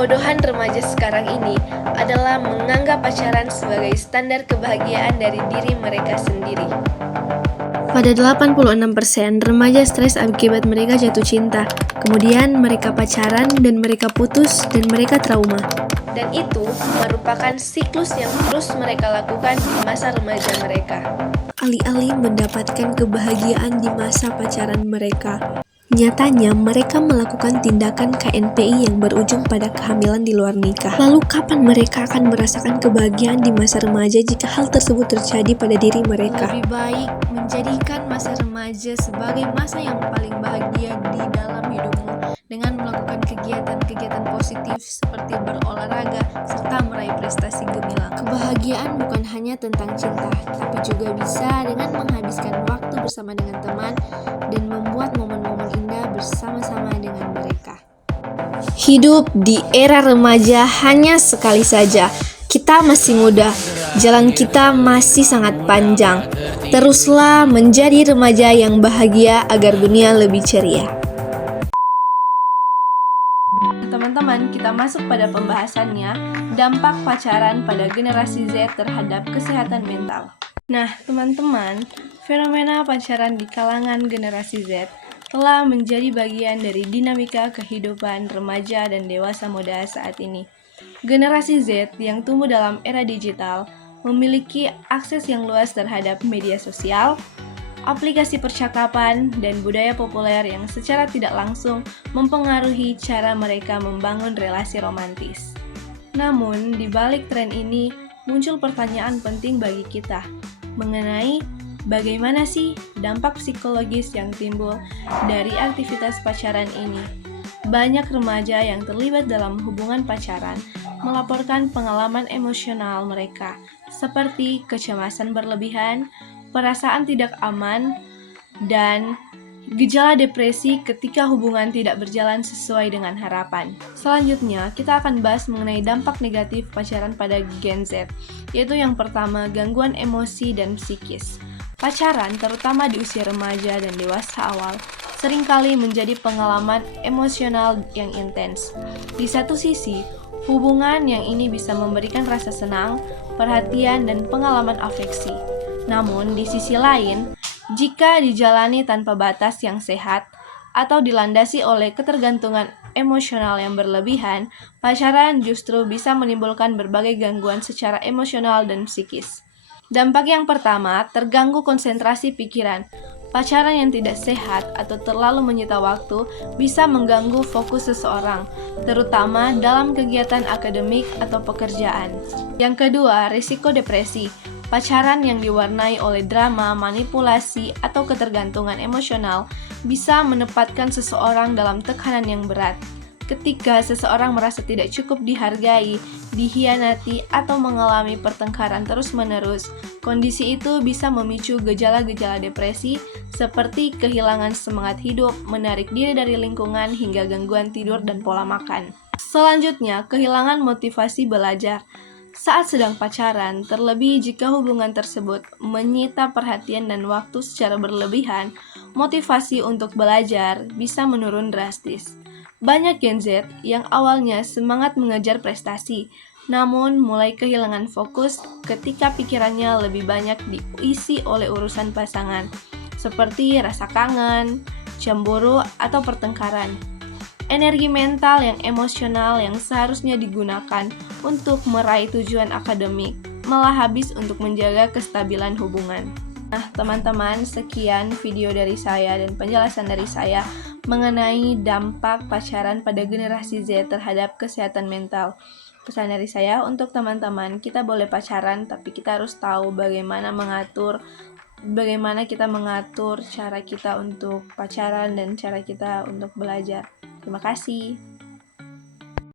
Kebodohan remaja sekarang ini adalah menganggap pacaran sebagai standar kebahagiaan dari diri mereka sendiri. Pada 86% remaja stres akibat mereka jatuh cinta, kemudian mereka pacaran dan mereka putus dan mereka trauma. Dan itu merupakan siklus yang terus mereka lakukan di masa remaja mereka. Alih-alih mendapatkan kebahagiaan di masa pacaran mereka, nyatanya mereka melakukan tindakan KNPI yang berujung pada kehamilan di luar nikah. Lalu kapan mereka akan merasakan kebahagiaan di masa remaja jika hal tersebut terjadi pada diri mereka? Lebih baik menjadikan masa remaja sebagai masa yang paling bahagia di dalam hidupmu dengan melakukan kegiatan-kegiatan positif seperti berolahraga serta meraih prestasi gemilang. Kebahagiaan bukan hanya tentang cinta, tapi juga bisa dengan menghabiskan waktu bersama dengan teman dan membuat momen-momen indah bersama-sama dengan mereka. Hidup di era remaja hanya sekali saja. Kita masih muda, jalan kita masih sangat panjang. Teruslah menjadi remaja yang bahagia agar dunia lebih ceria. Teman-teman, kita masuk pada pembahasannya, dampak pacaran pada generasi Z terhadap kesehatan mental. Nah, teman-teman, fenomena pacaran di kalangan generasi Z telah menjadi bagian dari dinamika kehidupan remaja dan dewasa muda saat ini. Generasi Z yang tumbuh dalam era digital memiliki akses yang luas terhadap media sosial, aplikasi percakapan, dan budaya populer yang secara tidak langsung mempengaruhi cara mereka membangun relasi romantis. Namun, di balik tren ini, muncul pertanyaan penting bagi kita mengenai bagaimana sih dampak psikologis yang timbul dari aktivitas pacaran ini. Banyak remaja yang terlibat dalam hubungan pacaran melaporkan pengalaman emosional mereka, seperti kecemasan berlebihan, perasaan tidak aman, dan gejala depresi ketika hubungan tidak berjalan sesuai dengan harapan. Selanjutnya, kita akan bahas mengenai dampak negatif pacaran pada Gen Z, yaitu yang pertama, gangguan emosi dan psikis. Pacaran, terutama di usia remaja dan dewasa awal, seringkali menjadi pengalaman emosional yang intens. Di satu sisi, hubungan yang ini bisa memberikan rasa senang, perhatian, dan pengalaman afeksi. Namun, di sisi lain, jika dijalani tanpa batas yang sehat atau dilandasi oleh ketergantungan emosional yang berlebihan, pacaran justru bisa menimbulkan berbagai gangguan secara emosional dan psikis. Dampak yang pertama, terganggu konsentrasi pikiran. Pacaran yang tidak sehat atau terlalu menyita waktu bisa mengganggu fokus seseorang, terutama dalam kegiatan akademik atau pekerjaan. Yang kedua, risiko depresi. Pacaran yang diwarnai oleh drama, manipulasi, atau ketergantungan emosional bisa menempatkan seseorang dalam tekanan yang berat. Ketika seseorang merasa tidak cukup dihargai, dihianati, atau mengalami pertengkaran terus-menerus, kondisi itu bisa memicu gejala-gejala depresi seperti kehilangan semangat hidup, menarik diri dari lingkungan, hingga gangguan tidur dan pola makan. Selanjutnya, kehilangan motivasi belajar. Saat sedang pacaran, terlebih jika hubungan tersebut menyita perhatian dan waktu secara berlebihan, motivasi untuk belajar bisa menurun drastis. Banyak Gen Z yang awalnya semangat mengejar prestasi, namun mulai kehilangan fokus ketika pikirannya lebih banyak diisi oleh urusan pasangan, seperti rasa kangen, cemburu, atau pertengkaran. Energi mental yang emosional yang seharusnya digunakan untuk meraih tujuan akademik malah habis untuk menjaga kestabilan hubungan. Nah, teman-teman, sekian video dari saya dan penjelasan dari saya mengenai dampak pacaran pada generasi Z terhadap kesehatan mental. Pesan dari saya untuk teman-teman, kita boleh pacaran, tapi kita harus tahu bagaimana kita mengatur cara kita untuk pacaran dan cara kita untuk belajar. Terima kasih.